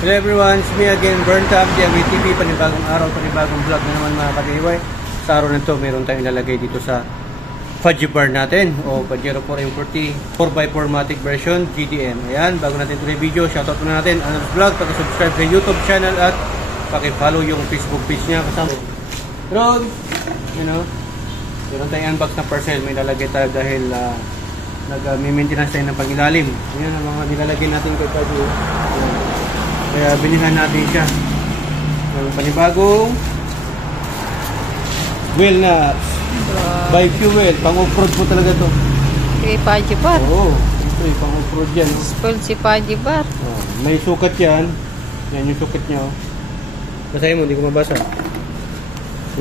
Hello everyone, it's me again, Burntap, DIY TV, panibagong araw, panibagong vlog na naman mga ka-DIY. Sa araw na ito, mayroon tayong ilalagay dito sa fudgy bar natin o Pajero 4M40 4x4 Matic version GDM. Ayan, bago natin ito yung video, shoutout muna natin Anon's Vlog, pag-subscribe sa YouTube channel at paki-follow yung Facebook page niya kasama. Pero, you know, mayroon tayong unbox na parcel, may ilalagay tayo dahil nag-maintenance tayo ng pag-ilalim. Ayan ang mga nilalagay natin kay Pajero. Kaya bilihan natin siya ng panibagong wheel nuts by Fuel. Pang off-road po talaga to. Kay Fudgy Bar. Oo, ito pang off-road yan. Spoiled si Fudgy Bar. May sukat yan. Yan yung sukat niya. Basahin mo, hindi ko mabasa.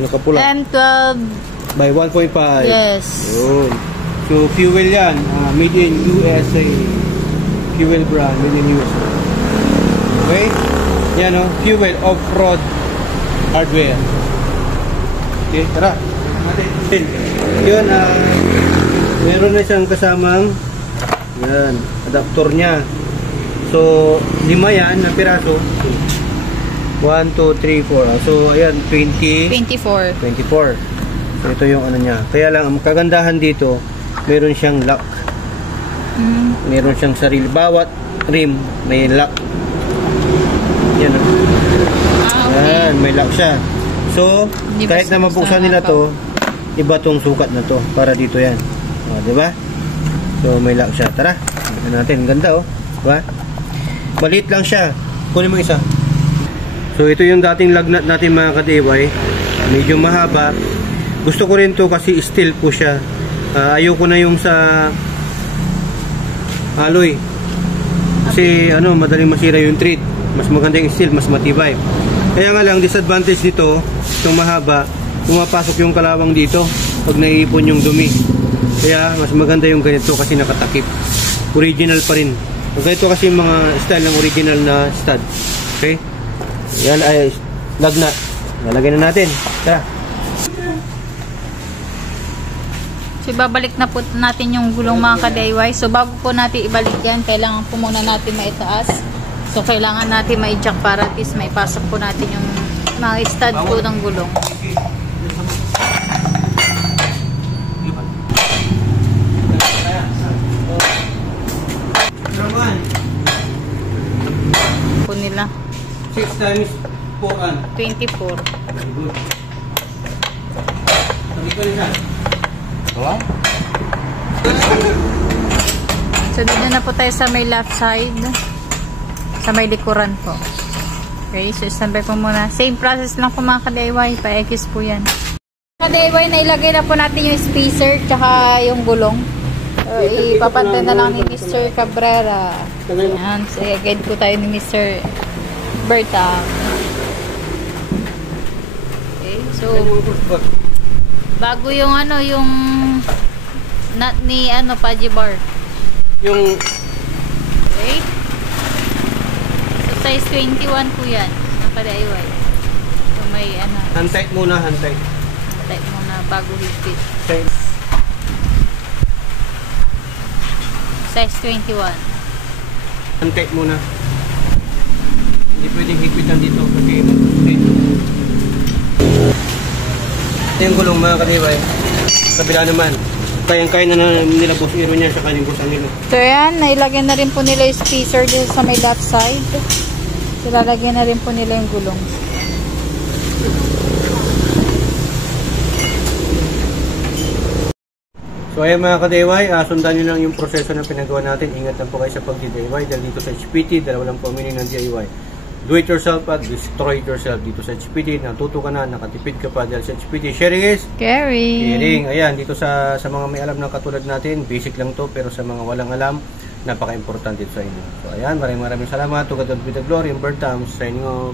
Nakapula. M12 by 1.5. Yes. Yun. So Fuel yan, made in USA. Fuel brand, made in USA. Okay? Yan o, Fuel off-road hardware. Okay, tara. Yun, meron na siyang kasamang yan, adapter niya. So, 5 yan na piraso. 1, 2, 3, 4. So, ayan, 24. So, ito yung ano niya. Kaya lang, ang kagandahan dito, meron siyang lock. Meron siyang sarili. Bawat rim, may lock. Yan o. Yan, may lock siya. So, kahit na mabuksan nila to, iba tong sukat na to. Para dito yan. O, diba? So, may lock siya. Tara, tignan natin. Ganda o. Diba? Maliit lang siya. Kunin mo isa. So, ito yung dating lagnat natin mga ka-DIY. Medyo mahaba. Gusto ko rin to kasi steel po siya. Ayoko na yung sa alloy. Kasi, madaling masira yung thread. Mas maganda yung steel, mas matibay. Kaya nga lang, disadvantage nito, itong mahaba, pumapasok yung kalawang dito pag naiipon yung dumi. Kaya mas maganda yung ganito kasi nakatakip. Original pa rin. Ganito kasi yung mga style ng original na stud. Okay? Yan ay lagnat. Lalagay na natin. Tara. So, babalik na po natin yung gulong mga ka-DIY. So, bago po natin ibalik yan, kailangan po muna natin maitaas. So, kailangan natin ma-jack para at least maipasok po natin yung mga stud po ng gulong. Po nila. 6 times 4 24. Very good. Sabi ko rin yan. So, dito na po tayo sa may left side. Sa may likuran po. Okay, so standby po muna. Same process lang po mga ka-DIY. Pa-X po yan. Ka-DIY, nailagay na po natin yung spacer tsaka yung gulong. So, ipapantay na lang ni Mr. Cabrera. Ayan, so guide po tayo ni Mr. Berta. Okay, so bago yung yung nut ni Fudgy Bar. Yung okay. Size 21 po yan. Naka-DIY. So may hand-tight muna, hand-tight. Hand-tight muna bago higpit. Okay. Size 21. Hand-tight muna. Hindi pwedeng higpitan dito kasi dito. Ito yung gulong mga ka-DIY. Kabila naman. Kayang-kaya na nila boss Iro niya sa kanyang boss Angelo. So yan, nailagyan na rin po nila yung spacer dito sa may left side. So, lalagyan na rin po nila yung gulong. So ayan mga ka-DIY, sundan nyo lang yung proseso na pinagawa natin. Ingat lang po kayo sa pag-DIY dahil dito sa HPT, dalawa lang po meaning ng DIY. Do it yourself at destroy it yourself. Dito sa HPT, natuto ka na, nakatipid ka pa dahil sa HPT. Sharing is caring. Ayan, dito sa mga may alam na katulad natin, basic lang to, pero sa mga walang alam, napaka-importante sa inyo. So ayan, maraming salamat. To God be the glory. Burntap, signing off.